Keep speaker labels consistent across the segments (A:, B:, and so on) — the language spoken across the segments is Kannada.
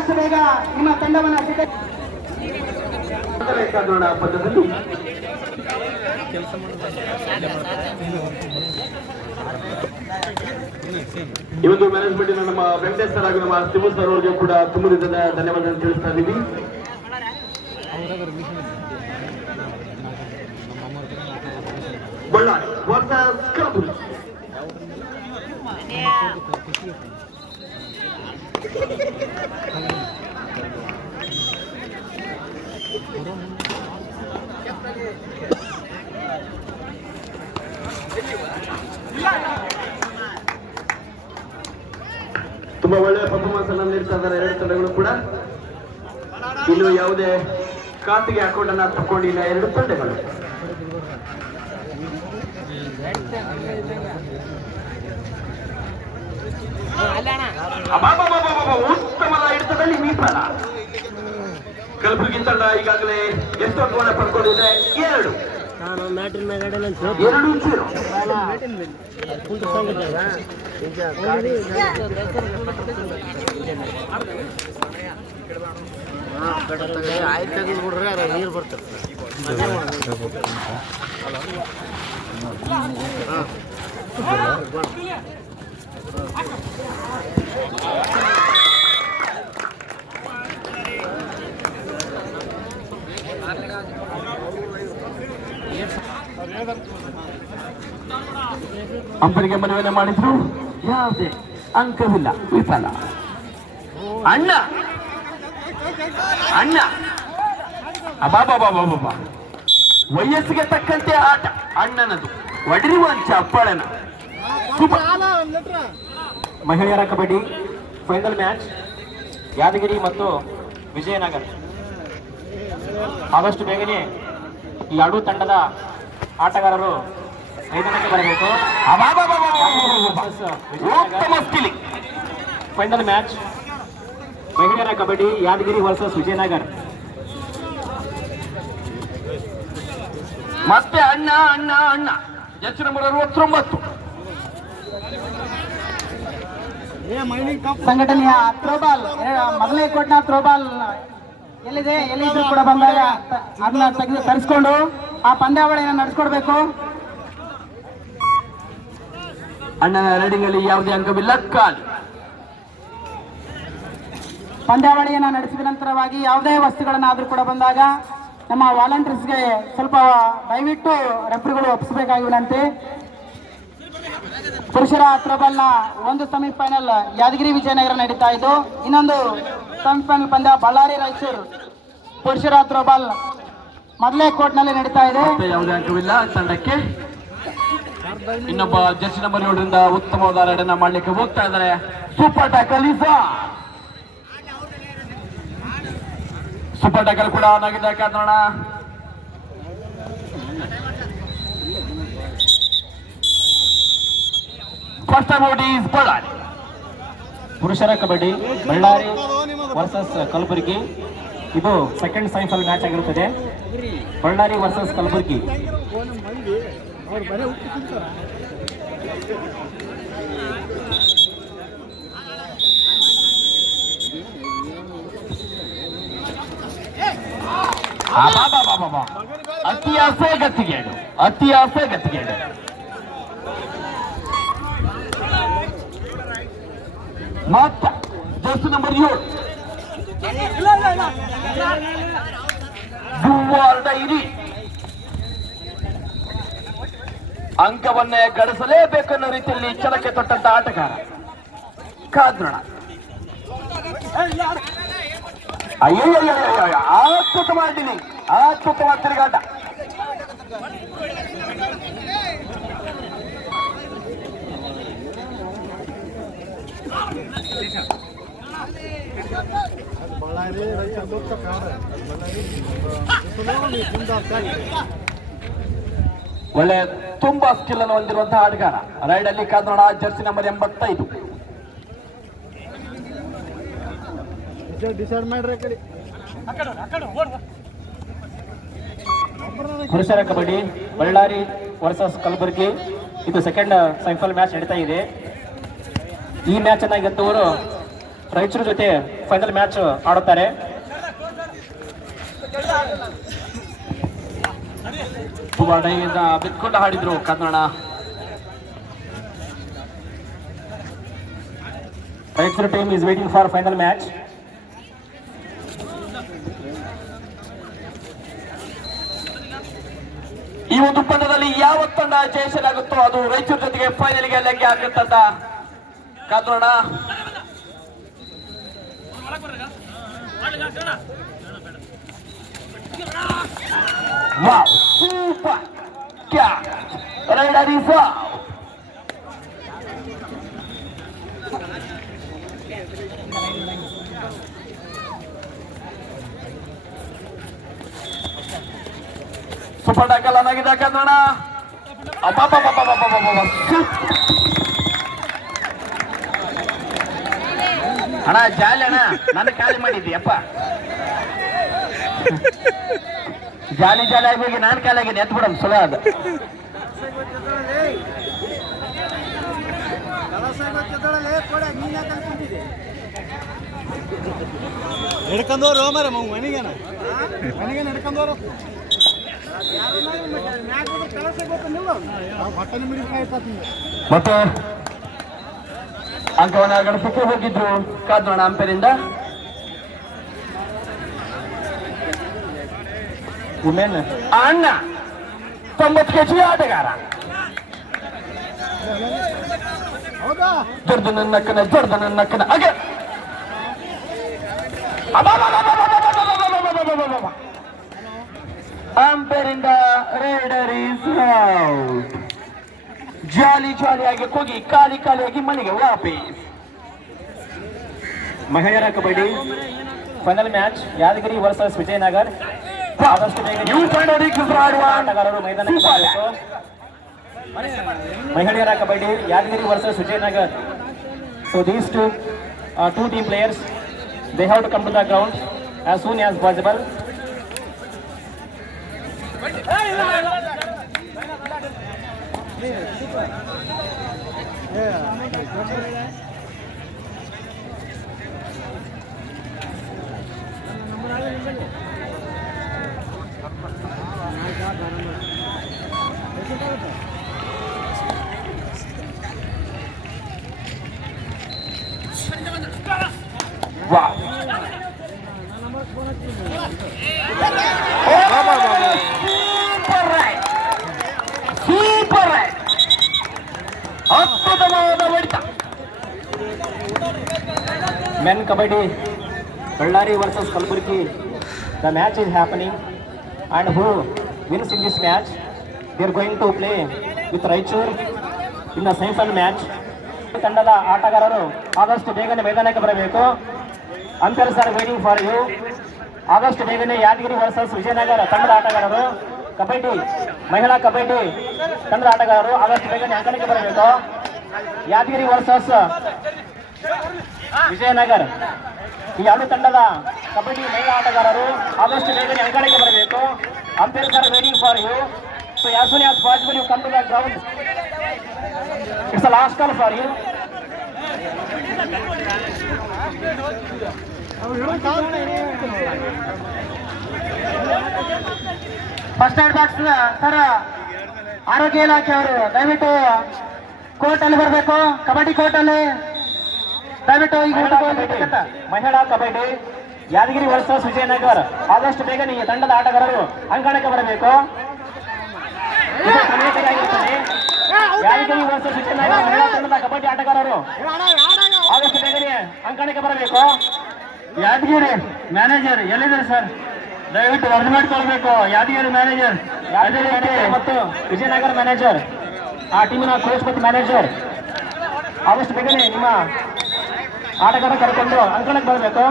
A: ಆದಷ್ಟು ಬೇಗ ನಿಮ್ಮ ತಂಡವನ್ನು ಸಿದ್ಧ
B: ಪದದಲ್ಲಿ ಇವತ್ತು ಮ್ಯಾನೇಜ್ಮೆಂಟ್ ನಮ್ಮ ವೆಂಕಟೇಶ್ ಸರ್ ಹಾಗೂ ನಮ್ಮ ಶಿವು ಸರ್ ಅವರಿಗೆ ಕೂಡ ತುಂಬ ಧನ್ಯವಾದ ತಿಳಿಸ್ತಾ ಇದ್ದೀವಿ. ಬಳ್ಳಾರಿ ಕಲಬುರಗಿ ತುಂಬಾ ಒಳ್ಳೆಯ ಪರ್ಫಾರ್ಮೆನ್ಸ್ ಅನ್ನು ನೀಡ್ತಾ ಇದ್ದಾರೆ ಎರಡು ತಂಡಗಳು ಕೂಡ. ಇನ್ನು ಯಾವುದೇ ಖಾತೆಗೆ ಅಕೌಂಟ್ ಅನ್ನ ತಕೊಂಡಿಲ್ಲ ಎರಡು ತಂಡಗಳು. ಉತ್ತಮದ ಹಿಡಿತದಲ್ಲಿ ಮೀಸಲ. ಕಲಬುರಗಿ ತಂಡ ಈಗಾಗಲೇ ಎಷ್ಟು ಅಂಕವನ್ನು ಪಡ್ಕೊಂಡಿದೆ? ಎರಡು. ಎರಡು ಜೀರೋ
C: ಆಯ್ತು ತೆಗೆದು ಬಿಡ್ರಿ ನೀರು ಬರ್ತದೆ
B: ಅಂಪರಿಗೆ ಮನವಿಯನ್ನು ಮಾಡಿದ್ರು. ಯಾವುದೇ ಅಂಕವಿಲ್ಲ. ವಿಫಲ. ಅಣ್ಣ! ಅಣ್ಣ! ಅಬಾಬಾಬಾಬಾಬಾಬ ವಯಸ್ಸಿಗೆ ತಕ್ಕಂತೆ ಆಟ. ಅಣ್ಣನದು. ಒಡಿರುವ ಚಪ್ಪಳನ
D: ಮಹಿಳೆಯರ ಕಬಡ್ಡಿ ಫೈನಲ್ ಮ್ಯಾಚ್ ಯಾದಗಿರಿ ಮತ್ತು ವಿಜಯನಗರ. ಆದಷ್ಟು ಬೇಗನೆ ಈ ಎರಡೂ ತಂಡದ ಆಟಗಾರರು ಮೈದಾನಕ್ಕೆ ಬರಬೇಕು. ಫೈನಲ್ ಮ್ಯಾಚ್ ಮಹಿಳೆಯರ ಕಬಡ್ಡಿ ಯಾದಗಿರಿ ವರ್ಸಸ್ ವಿಜಯನಗರ.
B: ಮತ್ತೆ ಅಣ್ಣ ಅಣ್ಣ ಅಣ್ಣ. ಎಷ್ಟು ನಂಬರ್ ಅರವತ್ತೊಂಬತ್ತು.
A: ಸಂಘಟನೆಯ ಥ್ರೋಬಾಲ್ ಮೊದಲನೇ ಕೋಟ್ನ ಥ್ರೋಬಾಲ್. ಎಲ್ಲಿದೆ? ಎಲ್ಲಿದ್ರು ಕೂಡ ಬಂದಾಗ ಅದನ್ನ ತೆಗೆದು ತರಿಸ್ಕೊಂಡು ಆ ಪಂದ್ಯಾವಳಿಯನ್ನು ನಡೆಸ್ಕೊಡ್ಬೇಕು.
B: ಅಣ್ಣನ ರೈಡಿಂಗ್ ಅಲ್ಲಿ ಯಾವುದೇ ಅಂಕವಿಲ್ಲ ಕಾಲು.
A: ಪಂದ್ಯಾವಳಿಯನ್ನ ನಡೆಸಿದ ನಂತರವಾಗಿ ಯಾವುದೇ ವಸ್ತುಗಳನ್ನಾದರೂ ಕೂಡ ಬಂದಾಗ ನಮ್ಮ ವಾಲಂಟಿಯರ್ಸ್ಗೆ ಸ್ವಲ್ಪ ದಯವಿಟ್ಟು ರೆಫ್ರಿಗಳು ಒಪ್ಪಿಸಬೇಕಾಗಿ ವಿನಂತಿ. ಪುರುಷರ ಥ್ರೋಬಾಲ್ನ ಒಂದು ಸೆಮಿಫೈನಲ್ ಯಾದಗಿರಿ ವಿಜಯನಗರ ನಡೀತಾ ಇದ್ದು, ಇನ್ನೊಂದು ಸೆಮಿಫೈನಲ್ ಪಂದ್ಯ ಬಳ್ಳಾರಿ, ರಾಯಚೂರು. ಪುರುಷರ ಥ್ರೋಬಾಲ್ ಮೊದಲೇ ಕೋರ್ಟ್ನಲ್ಲಿ ನಡೀತಾ ಇದೆ.
B: ಯಾವುದೇ ಅಂಕವಿಲ್ಲ, ತಂಡಕ್ಕೆ. ಇನ್ನೊಬ್ಬ ಜರ್ಸಿ ನಂಬರ್ ಏಳರಿಂದ ಉತ್ತಮವಾದ ರೈಡನ್ನ ಮಾಡ್ಲಿಕ್ಕೆ ಹೋಗ್ತಾ ಇದ್ದಾರೆ. ಸೂಪರ್ ಟ್ಯಾಕಲ್ ಸೂಪರ್ ಟ್ಯಾಕಲ್ ಕೂಡ ಆಗಿದೆ ಕಾರಣ ಈಸ್ ಬಳ್ಳಾರಿ
D: ಪುರುಷರ ಕಬಡ್ಡಿ, ಬಳ್ಳಾರಿ ವರ್ಸಸ್ ಕಲಬುರಗಿ. ಇದು ಸೆಕೆಂಡ್ ಸೈಫಲ್ ಮ್ಯಾಚ್ ಆಗಿರುತ್ತದೆ. ಬಳ್ಳಾರಿ ವರ್ಸಸ್ ಕಲಬುರಗಿ.
B: ಅತಿ ಆಸೆ ಗತಿಗೆ ಅತಿ ಆಸೆ ಗತ್ತಿಗೇಡು ಮತ್ತ ಜಸ್ಟ್ ನಂಬರ್ ಏಳು. ಇರಿ ಅಂಕವನ್ನೇ ಗಳಿಸಲೇಬೇಕನ್ನೋ ರೀತಿಯಲ್ಲಿ ಚಲಕ್ಕೆ ತೊಟ್ಟಂತ ಆಟಗಾರ ಕಾದ್ರಣ. ಅಯ್ಯೋ ಅದ್ಭುತ ಮಾಡ್ತೀನಿ ಅದ್ಭುತ ತಿರುಗಾಟ.
C: ಬಳ್ಳಾರಿ
B: ಒಳ್ಳೆ ತುಂಬಾ ಸ್ಕಿಲ್ ಅನ್ನು ಹೊಂದಿರುವಂತಹ ಆಟಗಾರ. ರೈಡ್ ಅಲ್ಲಿ ಕಾದೋಣ ಜರ್ಸಿ ನಂಬರ್ ಎಂಬತ್ತೈದು.
D: ಪುರುಷರ ಕಬಡ್ಡಿ, ಬಳ್ಳಾರಿ ವರ್ಸಸ್ ಕಲಬುರಗಿ. ಇದು ಸೆಕೆಂಡ್ ಸೆಮಿಫೈನಲ್ ಮ್ಯಾಚ್ ನಡೀತಾ ಇದೆ. ಈ ಮ್ಯಾಚ್ ಅನ್ನ ಗೆದ್ದವರು ರಾಯಚೂರು ಜೊತೆ ಫೈನಲ್ ಮ್ಯಾಚ್ ಆಡುತ್ತಾರೆ.
B: ಬಿತ್ಕೊಂಡು ಹಾಡಿದ್ರು Kannada.
D: Raichur team is waiting for final match
B: ಈ ಒಂದು ಪಂದ್ಯದಲ್ಲಿ ಯಾವ ತಂಡ ಜಯಿಸಲಾಗುತ್ತೋ ಅದು ರಾಯಚೂರು ಜೊತೆಗೆ ಫೈನಲ್ಗೆ ಲೆಗ್ಗೆ ಹಾಕುತ್ತಂತ ಕಾತೋಣ ವಾವ್ ಸೂಪರ್. ಕ್ಯಾ ರೈಡರ್ ಇಸ್ ಸೂಪರ್ ಟ್ಯಾಕಲ್ ಆಗಿದೆ ಕನ್ನಡ. ಅಬ್ಬಬ್ಬಬ್ಬಬ್ಬಬ್ಬಬ್ಬಬ್ಬ. ಅಣ್ಣ ಜಾಲಿ ಅಣ್ಣ ನನ್ನ ಖಾಲಿ ಮಾಡಿದ್ದೀಯಪ್ಪ ಜಾಲಿ ಜಾಲಿ ಆಗಿ ಹೋಗಿ ನಾನು ಖಾಲಿ ಆಗಿನಿ ಎತ್ ಬಿಡಮ್ ಸುಲ ಅದು
C: ಹಿಡ್ಕೊಂಡವ್ರು ಮರ ಮನೆಗೇನ ಮನೆಗೆ ಹಿಡ್ಕೊಂಡವ್ರು ಹೊಟ್ಟೆ ಮಿಡಿಸ್ಕಾಯ್ತು
B: ಮತ್ತೆ ಅಂಕವನ್ನ ಗಣಪಕ್ಕೆ ಹೋಗಿದ್ರು ಕಾದೋಣ ಅಂಪೇರಿಂದ ಅಣ್ಣ ತೊಂಬತ್ತು ಕೆಜಿ ಆಟಗಾರ.
C: ಜರ್ದು
B: ಜರ್ದನ ನಕ್ಕನ ಜರ್ದನ ನಕ್ಕನ ಹಾಗೆ ಅಂಪೇರಿಂದ ರೈಡರ್ ಈಸ್ ಔಟ್ ಜಾಲಿ ಜಾಲಿಯಾಗಿ ಹೋಗಿ ಖಾಲಿ ಖಾಲಿಯಾಗಿ ಮನೆಗೆ ವಾಪಸ್
D: ಮಹಿಳೆಯರ kabaddi final match Yadgiri versus Vijayanagar ಆದಷ್ಟು ಬೇಗ
B: ಯು ಫೈಂಡ್ ಆಡುವ
D: ಆಟಗಾರರು ಮೈದಾನಕ್ಕೆ ಬರಬೇಕು ಮಹಿಳೆಯರ kabaddi Yadgiri versus Vijayanagar so these two two team players they have to come to the ground as soon as possible
B: Wow.
D: Men Kabaddi, Ballari versus Kalburgi. The match is happening, and who wins in this match, they are going to play with Raichur in the semi-final match. ತಂಡದ ಆಟಗಾರರು ಆದಷ್ಟು ಬೇಗನೆ ಮೈದಾನಕ್ಕೆ ಬರಬೇಕು umpire sir waiting for you ಆದಷ್ಟು ಬೇಗನೆ ಯಾದಗಿರಿ ವರ್ಸಸ್ ವಿಜಯನಗರ ತಂಡದ ಆಟಗಾರರು ಕಬಡ್ಡಿ ಮಹಿಳಾ ಕಬಡ್ಡಿ ತಂಡದ ಆಟಗಾರರು ಆದಷ್ಟು ಬೇಗನೆ ಅಂಕಣಕ್ಕೆ ಬರಬೇಕು ಯಾದಗಿರಿ ವರ್ಸಸ್ ವಿಜಯನಗರ್. ಈ ಎರಡು ತಂಡದ ಕಬಡ್ಡಿ ಮಹಿಳಾ ಆಟಗಾರರು ಆದಷ್ಟು ಬೇಗನೆ ಅಂಗಡಿಗೆ ಬರಬೇಕು. Umpire sir waiting for you so as soon as possible you come to the ground it's a last call for you
A: first aid box sir ಆರೋಗ್ಯ ಇಲಾಖೆ ಅವರು ದಯವಿಟ್ಟು ಕೋರ್ಟ್ ಅಲ್ಲಿ ಬರಬೇಕು. ಕಬಡ್ಡಿ ಕೋರ್ಟ್ ಅಲ್ಲಿ ದಯವಿಟ್ಟು ಈಗ
D: ಮಹಿಳಾ ಕಬಡ್ಡಿ. ಯಾದಗಿರಿ ವರ್ಸಸ್ ವಿಜಯನಗರ್. ಆದಷ್ಟು ಬೇಗನೆ ನೀವು ತಂಡದ ಆಟಗಾರರು ಅಂಗಣಕ್ಕೆ ಬರಬೇಕು. ಯಾದಗಿರಿ ವರ್ಸಸ್ ವಿಜಯನಗರ ಮಹಿಳಾ ತಂಡದ ಕಬಡ್ಡಿ ಆಟಗಾರರು. ಆದಷ್ಟು ಬೇಗನೆ ಅಂಗಣಕ್ಕೆ ಬರಬೇಕು.
A: ಯಾದಗಿರಿ ಮ್ಯಾನೇಜರ್ ಎಲ್ಲಿದ್ದಾರೆ ಸರ್ ದಯವಿಟ್ಟು ವರದಿ ಮಾಡಿಕೊಳ್ಬೇಕು. ಯಾದಗಿರಿ ಮ್ಯಾನೇಜರ್
D: ಯಾದಗಿರಿ ಮ್ಯಾನೇಜರ್ ಮತ್ತು ವಿಜಯನಗರ ಮ್ಯಾನೇಜರ್ ಆ ಟೀಮಿನ ಕೋಚ್ ಮತ್ತು ಮ್ಯಾನೇಜರ್ ಆದಷ್ಟು ಬೇಗನೆ ನಿಮ್ಮ ಆಟಗಾರ ಕರ್ಕೊಂಡು ಅಂಕಣಕ್ಕೆ ಬರಬೇಕು.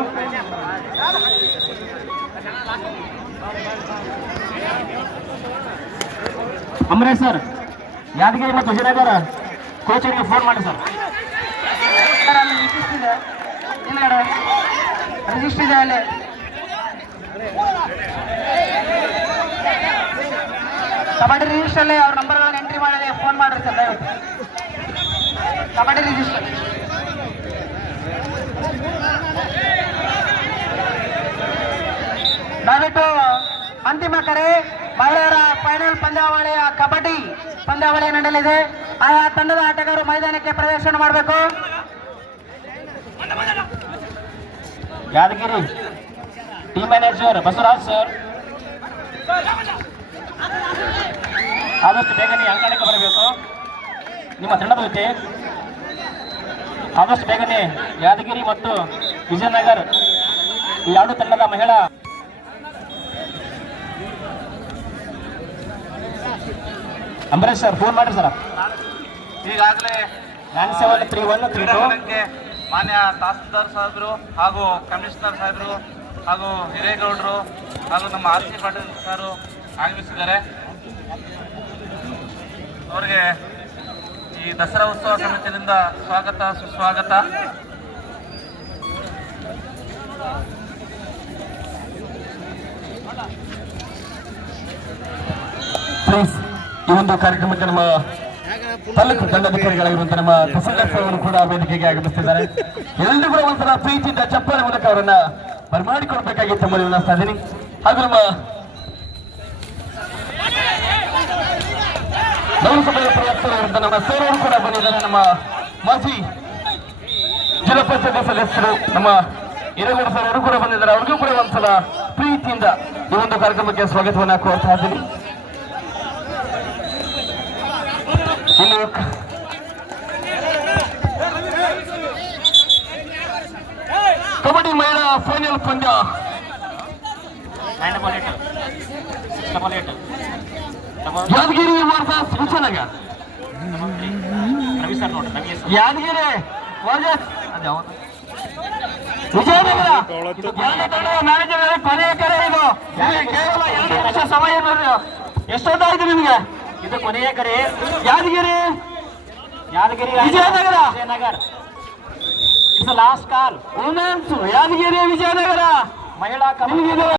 D: ಅಮರೇಶ್ ಸರ್, ಯಾದಗಿರಿ ಮತ್ತು ವಿಜಯನಗರ ಕೋಚಿಂಗ್ ಫೋನ್ ಮಾಡಿ ಸರ್.
A: ರಿಜಿಸ್ಟರ್ ಇದೆ ಅಲ್ಲಿ. ಕಬಡ್ಡಿ ರಿಜಿಸ್ಟರ್ ಅಲ್ಲಿ ಅವ್ರ ನಂಬರ್ ಎಂಟ್ರಿ ಮಾಡಿ ಫೋನ್ ಮಾಡ್ರಿ ಸರ್ ಕಬಡ್ಡಿ ರಿಜಿಸ್ಟರ್ ಅಂತಿಮ ಕರೆ, ಮಹಿಳೆಯರ ಫೈನಲ್ ಪಂದ್ಯಾವಳಿಯ ಕಬಡ್ಡಿ ಪಂದ್ಯಾವಳಿ ನಡೆಯಲಿದೆ. ಆಯಾ ತಂಡದ ಆಟಗಾರರು ಮೈದಾನಕ್ಕೆ ಪ್ರವೇಶ ಮಾಡಬೇಕು.
D: Yadagiri. Team manager Basavaraj sir ಆದಷ್ಟು ಬೇಗನೆ ಅಂಗಣಕ್ಕೆ ಬರಬೇಕು. ನಿಮ್ಮ ತಂಡದ ಜೊತೆ. ಆದಷ್ಟು ಬೇಗನೆ ಯಾದಗಿರಿ ಮತ್ತು ವಿಜಯನಗರ್ ಎರಡು ತಂಡದ ಮಹಿಳಾ ಅಂಬರೀಶ್ ಸರ್ ಫೋನ್ ಮಾಡಿ ಸರ್.
E: ಈಗಾಗಲೇ
D: nine seven three one three
E: ಮಾನ್ಯ ತಹಸೀಲ್ದಾರ್ ಸಾಹೇಬರು ಹಾಗೂ ಕಮಿಷನರ್ ಸಾಹೇಬರು ಹಾಗೂ ಹಿರೇಗೌಡರು ಹಾಗೂ ನಮ್ಮ ಆರ್ ಸಿ ಪಾಟೀಲ್ ಸರ್ ಆಗಮಿಸಿದ್ದಾರೆ. ಅವರಿಗೆ ಈ ದಸರಾ ಉತ್ಸವ ಸಮಿತಿಯಿಂದ ಸ್ವಾಗತ ಸುಸ್ವಾಗತ.
B: ಪ್ಲೀಸ್ ಈ ಒಂದು ಕಾರ್ಯಕ್ರಮಕ್ಕೆ ನಮ್ಮ ತಾಲೂಕು ದಂಡಾಧಿಕಾರಿಗಳಾಗಿರುವಂತಹ ನಮ್ಮ ತಹಸೀಲ್ದಾರ್ ಕೂಡ ವೇದಿಕೆಗೆ ಆಗಮಿಸ್ತಿದ್ದಾರೆ. ಎಲ್ಲರೂ ಕೂಡ ಒಂದ್ಸಲ ಪ್ರೀತಿಯಿಂದ ಚಪ್ಪಾಳೆ ಮೂಲಕ ಅವರನ್ನ ಬರಮಾಡಿಕೊಡ್ಬೇಕಾಗಿತ್ತು ತಮ್ಮಲ್ಲಿ ವಿನಂತಿಸ್ತಾ ಇದ್ದೀನಿ ಹಾಗೂ ನಮ್ಮ ನಗರಸಭೆಯ ಪ್ರವರ್ತಕರಾದಂತಹ ನಮ್ಮ ಸರ್ ಕೂಡ ಬಂದಿದ್ದಾರೆ. ನಮ್ಮ ಮಾಜಿ ಜಿಲ್ಲಾ ಪರಿಷತ್ ಸದಸ್ಯರು, ನಮ್ಮ ಹಿರೇಗೌಡ ಸರ್ ಅವರು ಕೂಡ ಬಂದಿದ್ದಾರೆ. ಅವ್ರಿಗೂ ಕೂಡ ಒಂದ್ಸಲ ಪ್ರೀತಿಯಿಂದ ಈ ಒಂದು ಕಾರ್ಯಕ್ರಮಕ್ಕೆ ಸ್ವಾಗತವನ್ನ ಕೋರ್ತಾ ಇದ್ದೀನಿ. ಇನ್ನು ಕಬಡ್ಡಿ ಮಹಿಳಾ ಫೈನಲ್ ಪಂದ್ಯ. Yadagiri versus Vijayanagara. Yadagiri versus Vijayanagara. Manager ಕೊನೆಯ ಕರೆ ಇದು. ಕೇವಲ ಎರಡು ನಿಮಿಷ ಸಮಯ. ಎಷ್ಟೊತ್ತಾಯ್ತು ನಿಮ್ಗೆ?
D: ಇದು ಕೊನೆಯ ಕರೆ.
B: ಯಾದಗಿರಿ?
D: ಯಾದಗಿರಿ
B: ವಿಜಯನಗರ.
D: ವಿಜಯನಗರ. ಇದು last call
B: women's Yadagiri Vijayanagara.
D: ಮಹಿಳಾ
B: ನಿಮ್ಗಿದು